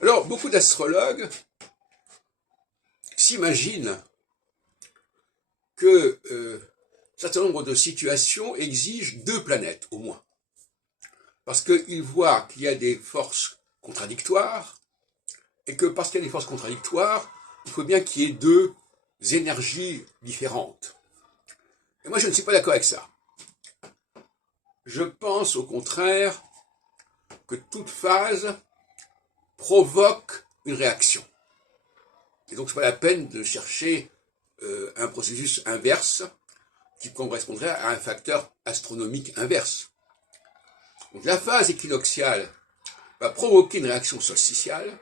Alors, beaucoup d'astrologues s'imaginent que un certain nombre de situations exigent deux planètes, au moins. Parce qu'ils voient qu'il y a des forces contradictoires, et que parce qu'il y a des forces contradictoires, il faut bien qu'il y ait deux énergies différentes. Et moi, je ne suis pas d'accord avec ça. Je pense au contraire que toute phase provoque une réaction. Et donc, ce n'est pas la peine de chercher un processus inverse qui correspondrait à un facteur astronomique inverse. Donc, la phase équinoxiale va provoquer une réaction solsticiale,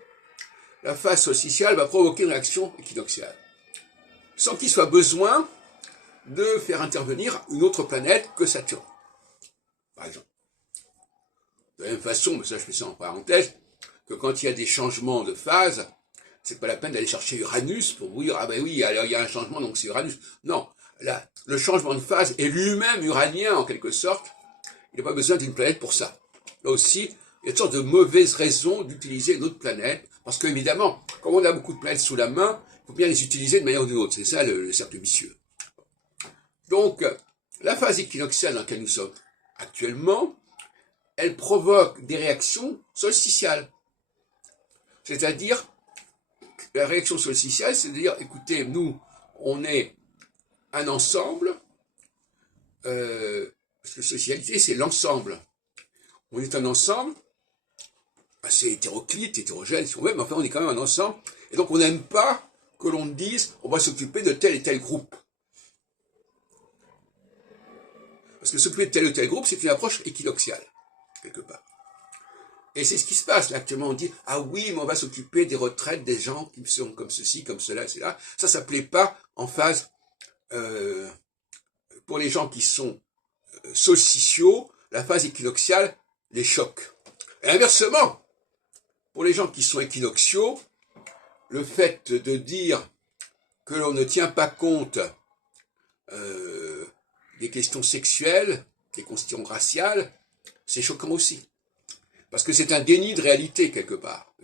la phase solsticiale va provoquer une réaction équinoxiale, sans qu'il soit besoin de faire intervenir une autre planète que Saturne, par exemple. De la même façon, mais ça je fais ça en parenthèse, que quand il y a des changements de phase, c'est pas la peine d'aller chercher Uranus pour vous dire, ah ben oui, alors il y a un changement, donc c'est Uranus. Non, là, le changement de phase est lui-même uranien en quelque sorte, il n'y a pas besoin d'une planète pour ça. Là aussi, il y a une sorte de mauvaise raison d'utiliser une autre planète, parce qu'évidemment, comme on a beaucoup de planètes sous la main, il faut bien les utiliser de manière ou d'une autre, c'est ça le cercle vicieux. Donc, la phase équinoxiale dans laquelle nous sommes actuellement, elle provoque des réactions solsticiales. C'est-à-dire, la réaction solsticiale, c'est de dire, écoutez, nous, on est un ensemble, parce que socialité, c'est l'ensemble. On est un ensemble, assez hétéroclite, hétérogène, si on veut, mais enfin, on est quand même un ensemble, et donc on n'aime pas que l'on dise, on va s'occuper de tel et tel groupe. Parce que s'occuper de tel ou tel groupe, c'est une approche équinoxiale, quelque part. Et c'est ce qui se passe, là, actuellement, on dit, ah oui, mais on va s'occuper des retraites des gens qui sont comme ceci, comme cela, etc. Ça plaît pas en phase, pour les gens qui sont solsticiaux, la phase équinoxiale les choque. Et inversement, pour les gens qui sont équinoxiaux, le fait de dire que l'on ne tient pas compte des questions sexuelles, des questions raciales, c'est choquant aussi. Parce que c'est un déni de réalité, quelque part.